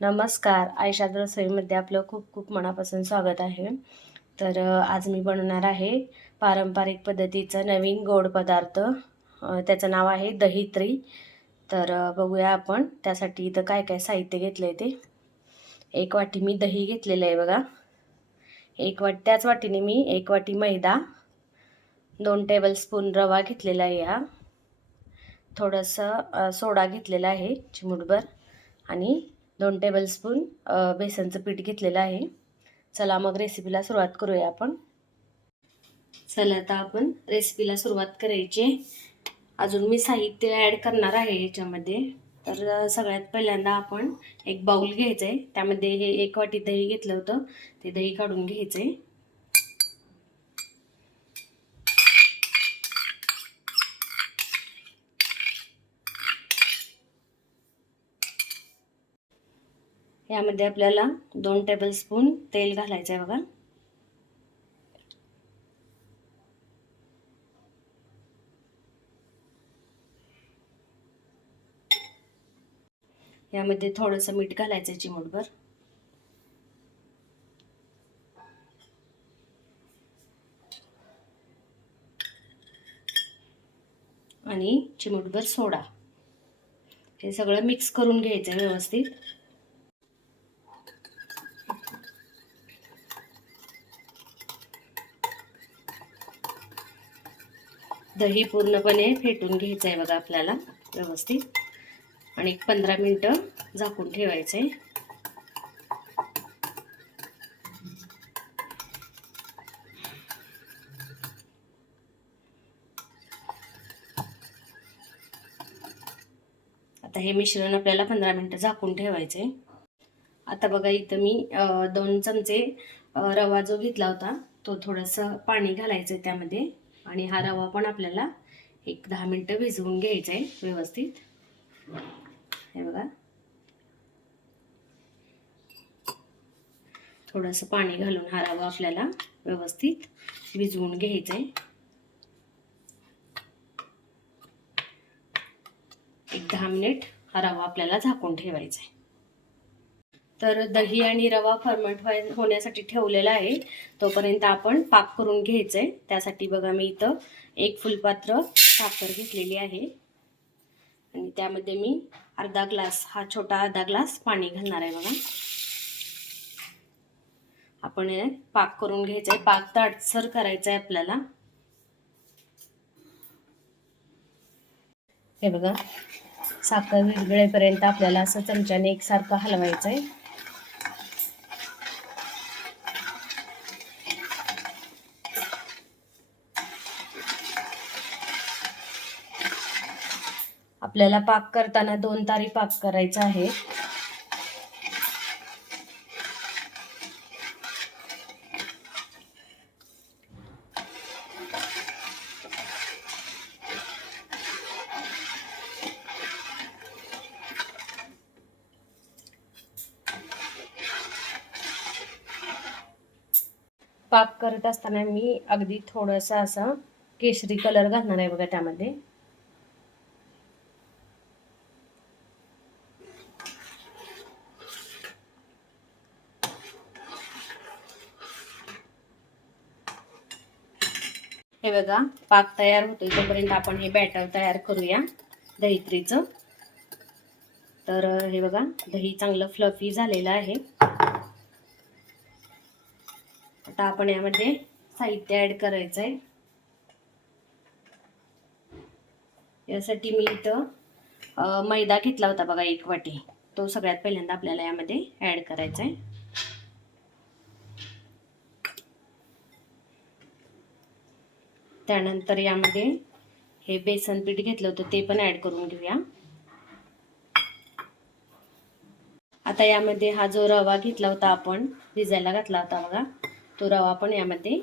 नमस्कार. आयशाद रसोईमध्ये आपलं खूप खूप मनापासून स्वागत आहे. तर आज मी बनवणार आहे पारंपरिक पद्धतीचा नवीन गोड पदार्थ. त्याचं नाव आहे दहीत्री. तर बघूया आपण त्यासाठी इथं काय काय साहित्य घेतलं आहे ते. 1 वाटी मी दही घेतलेलं आहे बघा. त्याच वाटीने मी 1 वाटी मैदा, 2 टेबलस्पून रवा घेतलेला आहे हा. थोडंसं सोडा घेतलेला आहे चिमूटभर आणि 2 टेबलस्पून बेसनचं पीठ घेतलेलं आहे. चला मग रेसिपीला सुरुवात करूया आपण. चला आता आपण रेसिपीला सुरुवात करायची. अजून मी साहित्य ॲड करणार आहे याच्यामध्ये. तर सगळ्यात पहिल्यांदा आपण एक बाउल घ्यायचं आहे. त्यामध्ये हे 1 वाटी दही घेतलं होतं, ते दही काढून घ्यायचं आहे. यामध्ये आपल्याला 2 टेबलस्पून तेल घालायचं आहे बघा. यामध्ये थोडंसं मीठ घालायचं आहे चिमूटभर. आणि चिमूटभर सोडा. हे सगळं मिक्स करून घ्यायचं आहे व्यवस्थित. दही पूर्णपणे फेटून घ्यायचं आहे बघा आपल्याला व्यवस्थित आणि 15 मिनिटं झाकून ठेवायचं आहे. आता हे मिश्रण आपल्याला 15 मिनिटं झाकून ठेवायचं आहे. आता बघा इथं मी 2 चमचे रवा जो घेतला होता तो थोडंसं पाणी घालायचं आहे त्यामध्ये आणि हा रवा पण आपल्याला एक 10 मिनिटं भिजवून घ्यायचा आहे व्यवस्थित. हे बघा थोडंसं पाणी घालून हा रवा आपल्याला व्यवस्थित भिजवून घ्यायचा आहे. एक 10 मिनिट हा रवा आपल्याला झाकून ठेवायचा आहे. तर दही आणि रवा फर्मेंट होण्यासाठी ठेवलेला आहे. तोपर्यंत आपण पाक करून घ्यायचं आहे. त्यासाठी बघा मी इथं 1 फुलपात्र साखर घेतलेली आहे आणि त्यामध्ये मी अर्धा ग्लास, हा छोटा अर्धा ग्लास पाणी घालणार आहे बघा. आपण हे पाक करून घ्यायचा आहे. पाक दाटसर करायचा आहे आपल्याला. हे बघा साखर विरघळेपर्यंत आपल्याला असं चमच्याने एकसारखं हलवायचं आहे. आपल्याला पाक करताना 2 तारी पाक करायचा आहे. पाक करत असताना मी अगदी थोडासा असा केशरी कलर घालणार आहे बघा त्यामध्ये. हे बघा पाक तयार होतोय तोपर्यंत आपण हे बॅटर तयार करूया दहीत्रीचं. तर हे बघा दही चांगलं फ्लफी झालेलं आहे. आता आपण यामध्ये साहित्य ऍड करायचं आहे. यासाठी मी इथं मैदा घेतला होता बघा 1 वाटी. तो सगळ्यात पहिल्यांदा आपल्याला यामध्ये ऍड करायचा आहे. त्यानंतर यामध्ये हे बेसन पीठ घेतलं होतं ते पण ऍड करून घेऊया. आता यामध्ये हा जो रवा घेतला होता आपण भिजायला घातला होता बघा, तो रवा पण यामध्ये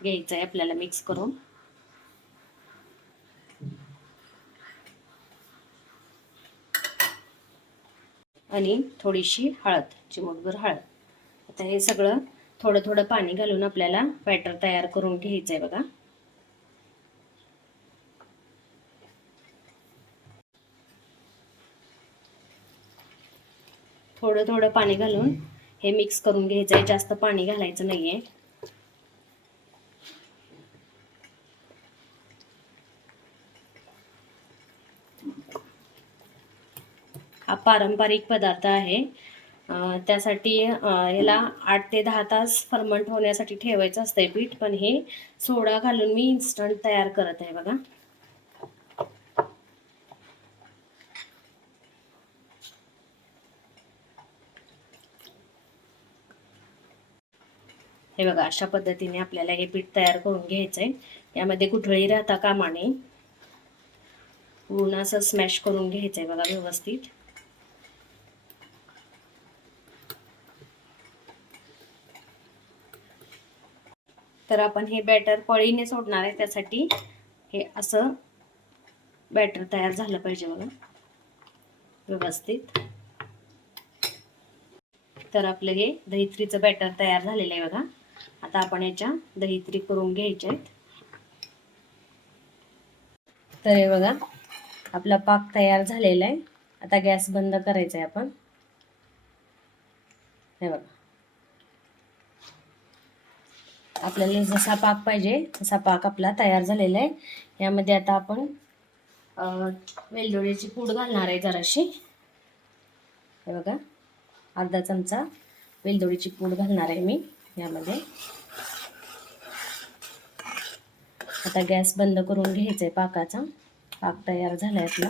घ्यायचा आहे आपल्याला मिक्स करून. आणि थोडीशी हळद, चिमूटभर हळद. आता हे सगळं थोडं थोडं पाणी घालून आपल्याला बॅटर तयार करून घ्यायचं आहे बघा. थोडं थोडं पाणी घालून हे मिक्स करून घ्यायचं आहे, जास्त पाणी घालायचं नाहीये. हा पारंपरिक पदार्थ आहे. त्यासाठी याला 8 ते 10 तास फर्मंट होण्यासाठी ठेवायचं असतंय पीठ, पण हे सोडा घालून मी इन्स्टंट तयार करत आहे बघा. हे बघा, अशा पद्धतीने आपल्याला हे पीठ तयार करून घ्यायचंय. यामध्ये गुठळी राहता कामा नये. पूर्ण असं स्मॅश करून घ्यायचंय बघा व्यवस्थित. तर आपण हे बॅटर पळीने सोडणार आहे, त्यासाठी हे असं बॅटर तयार झालं पाहिजे बघा व्यवस्थित. तर आपलं हे दहीत्रीचं बॅटर तयार झालेलं आहे बघा. आता आपण याच्या दहीत्री करून घ्यायचे आहेत. तर हे बघा, आपला पाक तयार झालेला आहे. आता गॅस बंद करायचा आहे आपण. हे बघा, आपल्याला जसा पाक पाहिजे तसा पाक आपला तयार झालेला आहे. यामध्ये आता आपण वेलदोड्याची पूड घालणार आहे जराशी. हे बघा, अर्धा चमचा वेलदोडीची पूड घालणार आहे मी यामध्ये. आता गॅस बंद करून घ्यायचा आहे. पाकाचा पाक तयार झालाय आपला.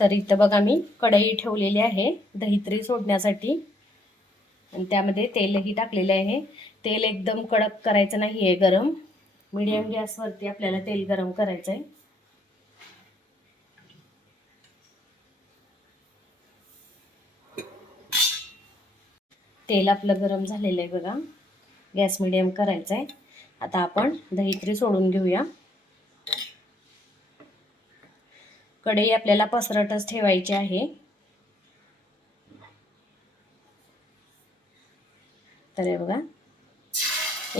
तर इथं बघा, मी कढई ठेवलेली आहे दहीत्री सोडण्यासाठी, आणि त्यामध्ये तेलही टाकलेले आहे. तेल एकदम कडक करायचं नाही आहे, गरम. मीडियम गॅसवरती आपल्याला तेल गरम करायचं आहे. तेल आपलं गरम झालेलं आहे बघा. गॅस मीडियम करायचा आहे. आता आपण दहीत्री सोडून घेऊया. कढई आपल्याला पसरटच ठेवायची आहे. तर हे बघा,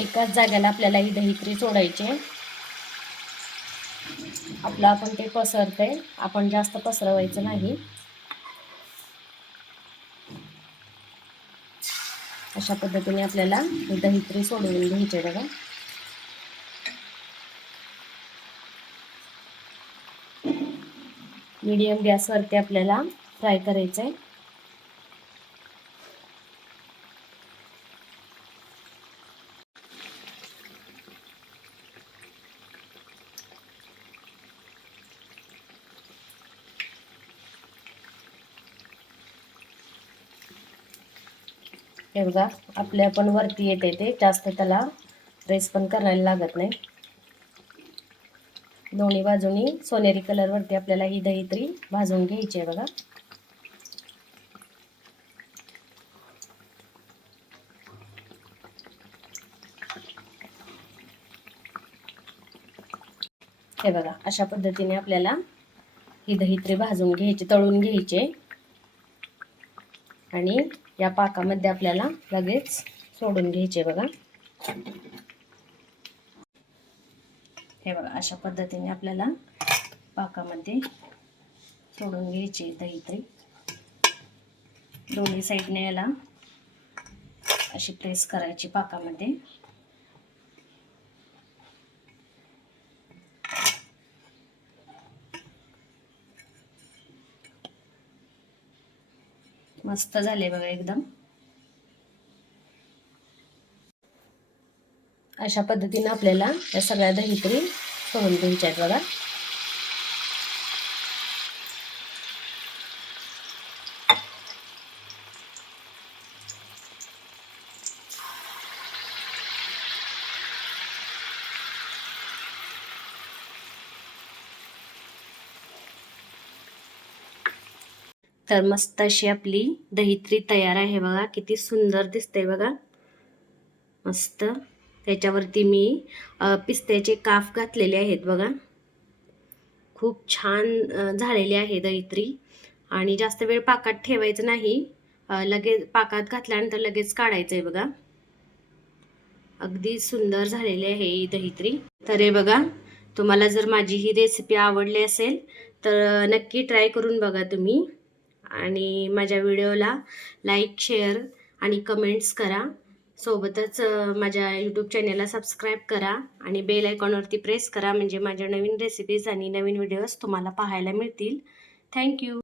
एकाच जागेला आपल्याला ही दहीत्री सोडायची आहे. आपलं आपण ते पसरतंय, आपण जास्त पसरवायचं नाही. अशा पद्धतीने आपल्याला ही दहीत्री सोडवून घ्यायची बघा. मीडियम गॅसवरती आपल्याला फ्राय करायचं आहे. हे बघा, आपल्या पण वरती येते, ते जास्त त्याला प्रेस पण करायला लागत नाही. दोन्ही बाजूनी सोनेरी कलर वरती आपल्याला ही दहीत्री भाजून घ्यायची आहे बघा. हे बघा, अशा पद्धतीने आपल्याला ही दहीत्री भाजून घ्यायची, तळून घ्यायची, आणि या पाकामध्ये आपल्याला लगेच सोडून घ्यायचे बघा. हे बघा, अशा पद्धतीने आपल्याला पाकामध्ये सोडून घ्यायची दहीत्री. दोन्ही साईडने याला अशी प्रेस करायची पाकामध्ये. मस्त झाले बघा एकदम. अशा पद्धतीने आपल्याला या सगळ्या दहीत्री सोडून घ्यायच्या आहेत बघा. तर मस्त अशी आपली दहीत्री तयार आहे बघा. किती सुंदर दिसते बघा, मस्त. त्याच्यावरती मी पिस्त्याचे काफ घातलेले आहेत बघा. खूप छान झालेली आहे दहीत्री. आणि जास्त वेळ पाकात ठेवायचं नाही, लगेच पाकात घातल्यानंतर लगेच काढायचं आहे बघा. अगदी सुंदर झालेली आहे ही दहीत्री. तर हे बघा, तुम्हाला जर माझी ही रेसिपी आवडली असेल तर नक्की ट्राय करून बघा तुम्ही. आणि माझ्या व्हिडिओला लाईक, शेअर आणि कमेंट्स करा. सोबतच माझ्या यूट्यूब चॅनेलला सबस्क्राईब करा आणि बेल आयकॉनवरती प्रेस करा, म्हणजे माझ्या नवीन रेसिपीज आणि नवीन व्हिडिओज तुम्हाला पाहायला मिळतील. थँक्यू.